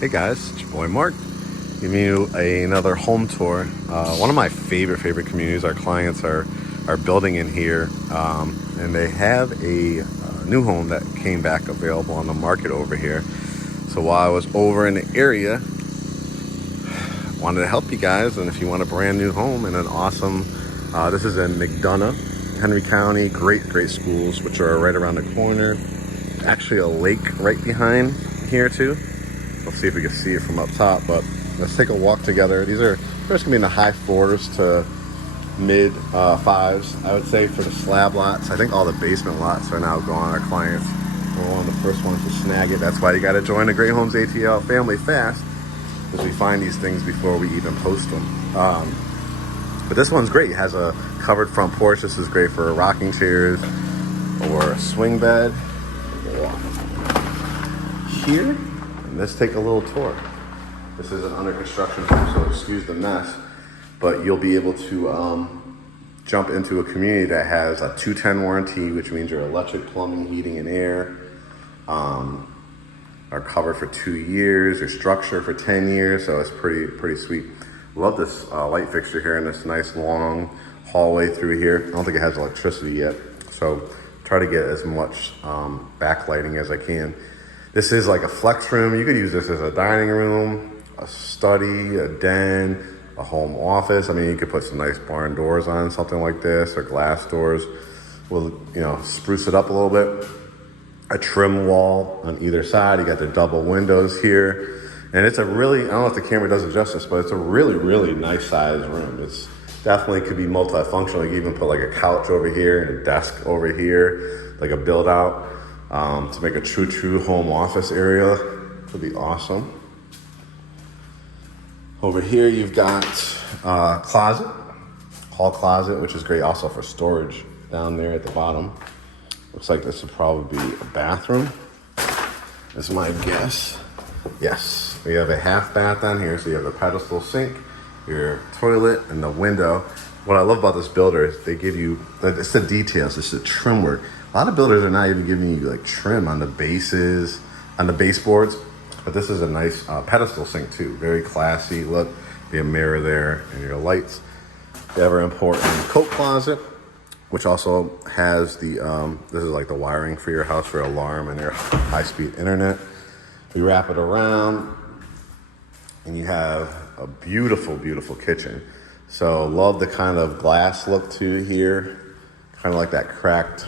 Hey guys, it's your boy Mark, giving you another home tour. One of my favorite communities our clients are building in here, and they have a new home that came back available on the market over here. So while I was over in the area, I wanted to help you guys, and if you want a brand new home in an awesome, this is in McDonough, Henry County, great schools, which are right around the corner. Actually a lake right behind here too. Let's see if we can see it from up top, but let's take a walk together. They're just gonna be in the high 4s to mid 5s, I would say, for the slab lots. I think all the basement lots are now gone. Our clients were one of the first ones to snag it. That's why you gotta join the GreatHomesATL family fast, because we find these things before we even post them. But this one's great. It has a covered front porch. This is great for rocking chairs or a swing bed. Here, and let's take a little tour. This is an under construction home, so excuse the mess, but you'll be able to jump into a community that has a 210 warranty, which means your electric, plumbing, heating, and air are covered for 2 years, your structure for 10 years, so it's pretty sweet. Love this light fixture here and this nice long hallway through here. I don't think it has electricity yet, so try to get as much backlighting as I can. This is like a flex room. You could use this as a dining room, a study, a den, a home office. I mean, you could put some nice barn doors on something like this, or glass doors. We'll, spruce it up a little bit. A trim wall on either side. You got the double windows here. And it's a really, I don't know if the camera does it justice, but it's a really nice sized room. It's definitely could be multifunctional. You can even put like a couch over here and a desk over here, like a build out. To make a true home office area. Could be awesome. Over here you've got closet, hall closet, which is great also for storage down there at the bottom. Looks like this would probably be a bathroom. That's my guess. Yes, we have a half bath down here, so you have a pedestal sink, your toilet, and the window. What I love about this builder is they give you, it's the details, it's the trim work. A lot of builders are not even giving you like trim on the bases, on the baseboards, but this is a nice pedestal sink too. Very classy look. Be a mirror there and your lights. Ever important coat closet, which also has the, this is like the wiring for your house for alarm and your high-speed internet. We wrap it around and you have a beautiful kitchen. So love the kind of glass look to here, kind of like that cracked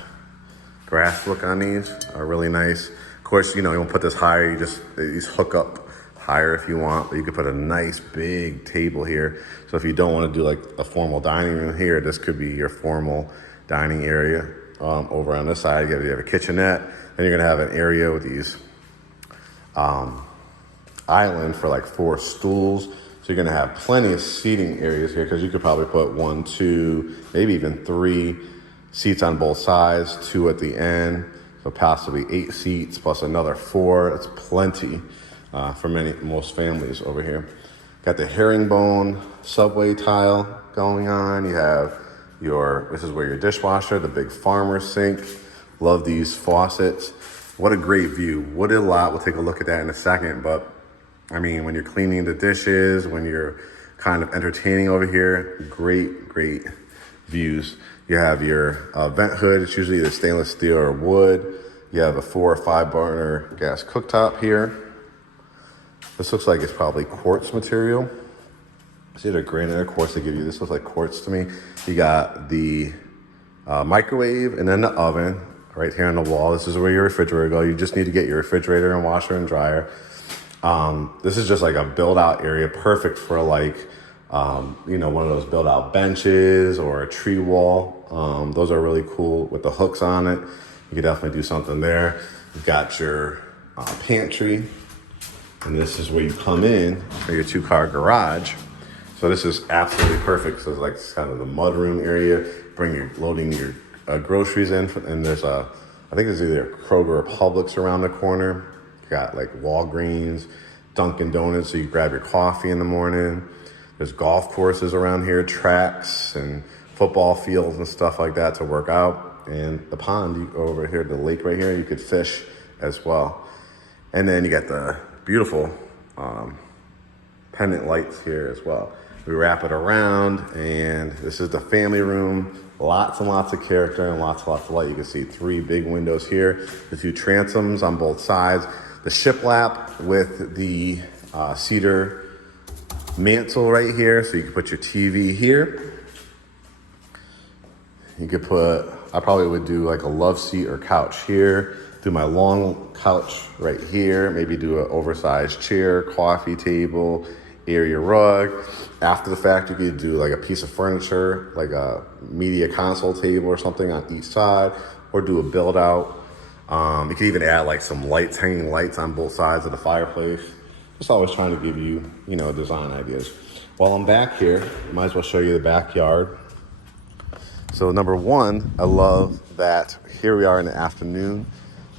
grass look on these are really nice. Of course, you don't put this higher, you just hook up higher if you want, but you could put a nice big table here. So if you don't want to do like a formal dining room here, this could be your formal dining area. Over on this side, you have a kitchenette, then you're gonna have an area with these island for like 4 stools. So you're gonna have plenty of seating areas here because you could probably put 1, 2, maybe even 3 seats on both sides, 2 at the end, so possibly 8 seats plus another 4. That's plenty for most families over here. Got the herringbone subway tile going on. You have this is where your dishwasher, the big farmer sink. Love these faucets. What a great view. Wooded lot. We'll take a look at that in a second, but I mean, when you're cleaning the dishes, when you're kind of entertaining over here, great views. You have your vent hood. It's usually either stainless steel or wood. You have a 4 or 5 burner gas cooktop here. This looks like it's probably quartz material. It's either granite or quartz they give you. This looks like quartz to me. You got the microwave and then the oven right here on the wall. This is where your refrigerator goes. You just need to get your refrigerator and washer and dryer. This is just like a build out area, perfect for like, one of those build out benches or a tree wall. Those are really cool with the hooks on it. You could definitely do something there. You've got your pantry, and this is where you come in for your 2-car garage. So this is absolutely perfect. So it's like kind of the mudroom area. Loading your groceries in, and there's I think there's either Kroger or Publix around the corner. You got like Walgreens, Dunkin' Donuts, so you grab your coffee in the morning. There's golf courses around here, tracks and football fields and stuff like that to work out. And the pond over here, the lake right here, you could fish as well. And then you got the beautiful pendant lights here as well. We wrap it around, and this is the family room. Lots and lots of character and lots of light. You can see 3 big windows here, the 2 transoms on both sides, the shiplap with the cedar mantle right here, so you can put your TV here. You could put, I probably would do like a love seat or couch here, do my long couch right here, maybe do an oversized chair, coffee table, area rug. After the fact, you could do like a piece of furniture, like a media console table or something on each side, or do a build out. You could even add like some lights, hanging lights on both sides of the fireplace. Just always trying to give you, design ideas. While I'm back here, might as well show you the backyard. So number one, I love that here we are in the afternoon.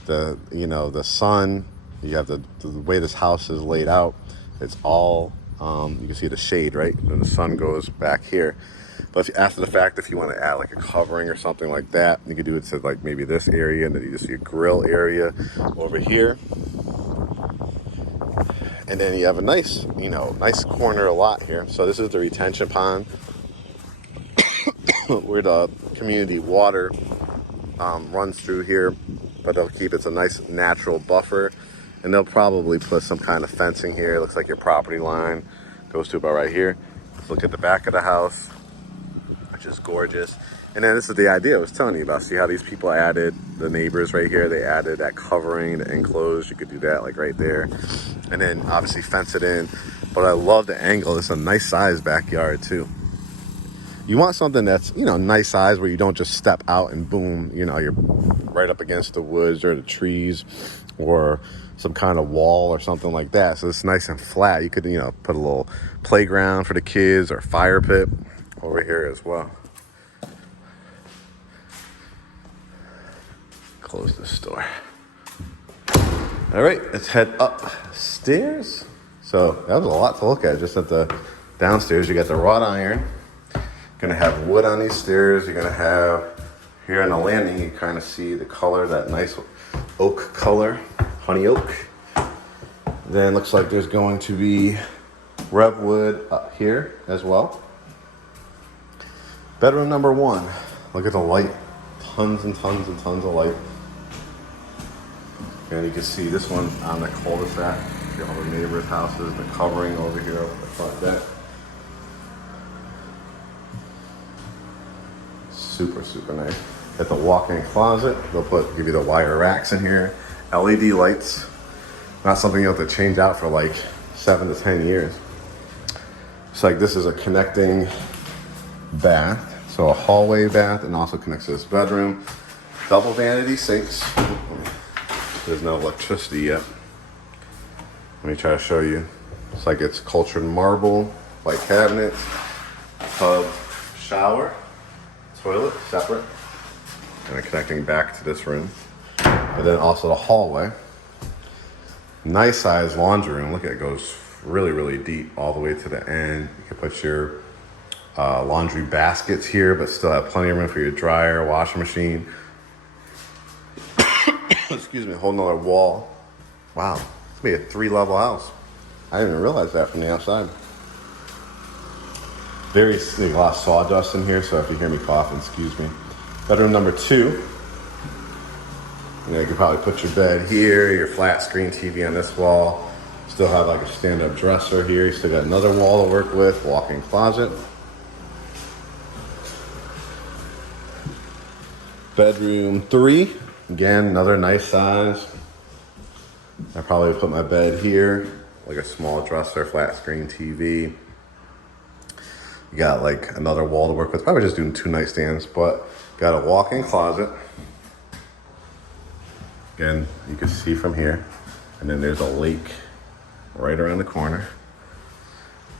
The sun, you have the way this house is laid out. It's all, you can see the shade, right? And the sun goes back here. But after the fact, if you want to add like a covering or something like that, you could do it to like maybe this area, and then you just see a grill area over here. And then you have a nice, nice corner lot here. So this is the retention pond where the community water runs through here, but they'll keep it's a nice natural buffer. And they'll probably put some kind of fencing here. It looks like your property line goes to about right here. Let's look at the back of the house, which is gorgeous. And then this is the idea I was telling you about. See how these people added, the neighbors right here, they added that covering, the enclosed. You could do that like right there. And then obviously fence it in. But I love the angle. It's a nice size backyard too. You want something that's, nice size where you don't just step out and boom, you're right up against the woods or the trees or some kind of wall or something like that. So it's nice and flat. You could, put a little playground for the kids or fire pit over here as well. Close this door. All right, let's head upstairs. So that was a lot to look at. Just at the downstairs, you got the wrought iron. Gonna have wood on these stairs. You're gonna have here on the landing, you kind of see the color, that nice oak color, honey oak. Then looks like there's going to be rev wood up here as well. Bedroom number 1. Look at the light. Tons and tons and tons of light. And you can see this one on the cul-de-sac. See all the neighbors' houses, the covering over here over the front deck. Super, super nice. At the walk-in closet, they'll give you the wire racks in here. LED lights. Not something you have to change out for like 7 to 10 years. It's like this is a connecting bath. So a hallway bath, and also connects to this bedroom. Double vanity sinks. There's no electricity yet. Let me try to show you. It's like it's cultured marble, white cabinets, tub, shower, toilet separate, and then connecting back to this room. But then also the hallway. Nice size laundry room. Look at it, goes really, really deep all the way to the end. You can put your laundry baskets here, but still have plenty of room for your dryer, washing machine. Excuse me, a whole nother wall. Wow, it's gonna be a 3-level house. I didn't even realize that from the outside. There's a lot of sawdust in here, so if you hear me coughing, excuse me. Bedroom number 2. You could probably put your bed here, your flat screen TV on this wall. Still have like a stand-up dresser here. You still got another wall to work with, walk-in closet. Bedroom 3, again, another nice size. I probably put my bed here, like a small dresser, flat screen TV. You got like another wall to work with. Probably just doing 2 nightstands, but got a walk-in closet. Again, you can see from here. And then there's a lake right around the corner.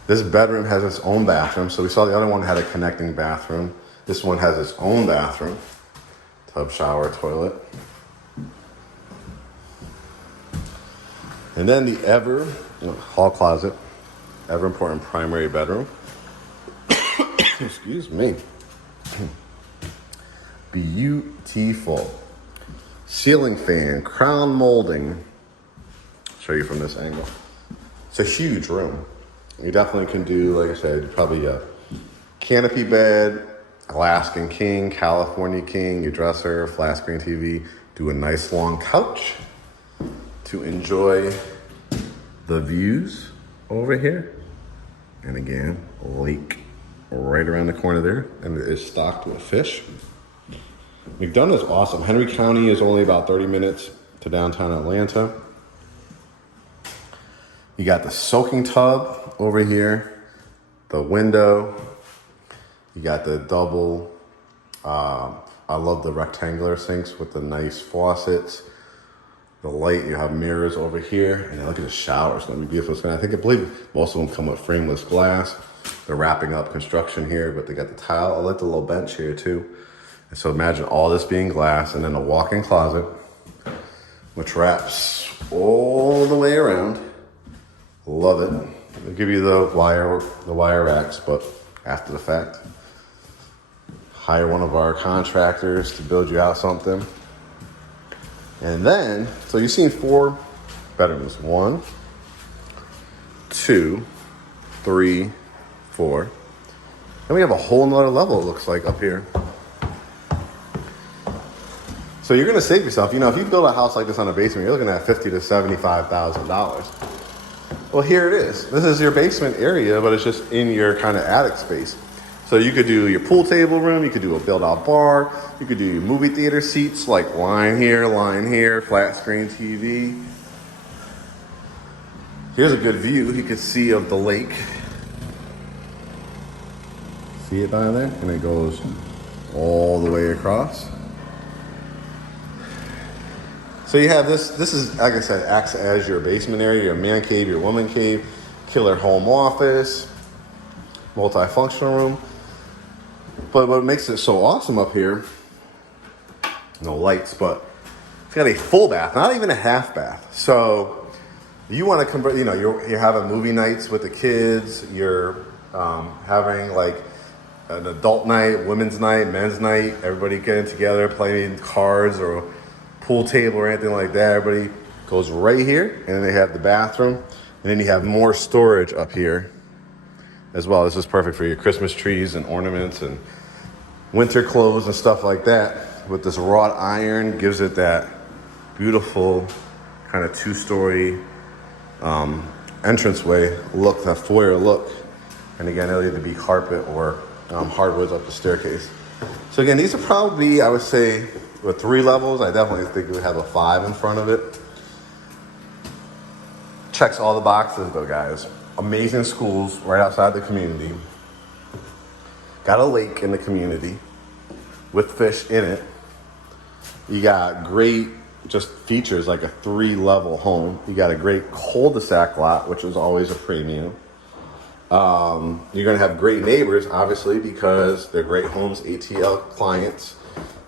This bedroom has its own bathroom. So we saw the other one had a connecting bathroom. This one has its own bathroom. Tub, shower, toilet. And then the hall closet, ever important primary bedroom. Excuse me. Beautiful. Ceiling fan, crown molding. Show you from this angle. It's a huge room. You definitely can do, like I said, probably a canopy bed, Alaskan king, California king, your dresser, flat screen TV, do a nice long couch to enjoy the views over here. And again, lake right around the corner there, and it is stocked with fish. McDonough is awesome. Henry County is only about 30 minutes to downtown Atlanta. You got the soaking tub over here, the window. You got the double, I love the rectangular sinks with the nice faucets. The light, you have mirrors over here, and then look at the shower. It's gonna be beautiful. I believe most of them come with frameless glass. They're wrapping up construction here, but they got the tile. I like the little bench here too. And so imagine all this being glass, and then a walk-in closet, which wraps all the way around. Love it. They'll give you the wire racks, but after the fact. Hire one of our contractors to build you out something. And then, so you've seen 4 bedrooms. 1, 2, 3, 4. And we have a whole nother level, it looks like, up here. So you're gonna save yourself, you know, if you build a house like this on a basement, you're looking at $50,000 to $75,000. Well, here it is. This is your basement area, but it's just in your kind of attic space. So you could do your pool table room, you could do a build-out bar, you could do your movie theater seats, like line here, flat screen TV. Here's a good view you could see of the lake. See it down there? And it goes all the way across. So you have this is, like I said, acts as your basement area, your man cave, your woman cave, killer home office, multifunctional room. But what makes it so awesome up here, no lights, but it's got a full bath, not even a half bath. So you want to convert, you know, you're having movie nights with the kids, you're having like an adult night, women's night, men's night, everybody getting together, playing cards or pool table or anything like that. Everybody goes right here, and then they have the bathroom, and then you have more storage up here as well. This is perfect for your Christmas trees and ornaments and winter clothes and stuff like that. With this wrought iron, gives it that beautiful kind of 2-story entranceway look, that foyer look. And again, it'll either be carpet or hardwoods up the staircase. So again, these are probably, I would say, with 3 levels, I definitely think we would have a 5 in front of it. Checks all the boxes though, guys. Amazing schools right outside the community. Got a lake in the community with fish in it. You got great just features like a 3-level home. You got a great cul-de-sac lot, which is always a premium. You're gonna have great neighbors, obviously, because they're GreatHomesATL clients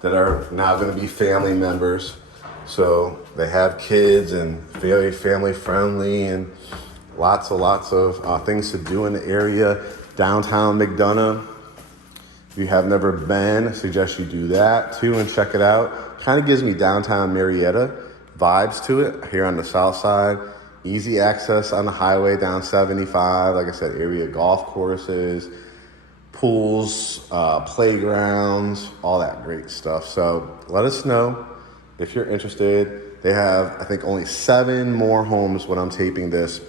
that are now gonna be family members. So they have kids and very family friendly and lots of things to do in the area. Downtown McDonough, if you have never been, I suggest you do that too and check it out. Kind of gives me downtown Marietta vibes to it here on the south side. Easy access on the highway down 75. Like I said, area golf courses, pools, playgrounds, all that great stuff. So let us know if you're interested. They have, I think, only 7 more homes when I'm taping this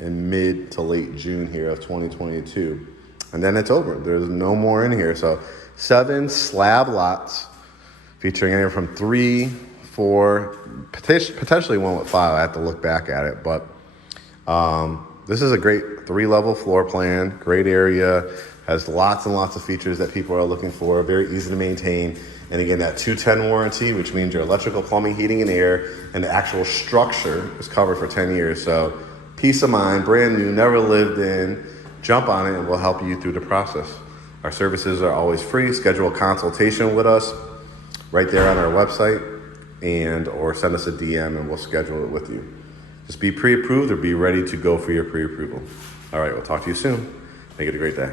in mid to late June here of 2022. And then it's over. There's no more in here. So 7 slab lots featuring anywhere from 3, 4, potentially one with 5. I have to look back at it. But this is a great 3-level floor plan, great area, has lots and lots of features that people are looking for, very easy to maintain. And again, that 210 warranty, which means your electrical, plumbing, heating, and air, and the actual structure is covered for 10 years. So peace of mind, brand new, never lived in. Jump on it and we'll help you through the process. Our services are always free. Schedule a consultation with us right there on our website, and or send us a DM and we'll schedule it with you. Just be pre-approved or be ready to go for your pre-approval. All right, we'll talk to you soon. Make it a great day.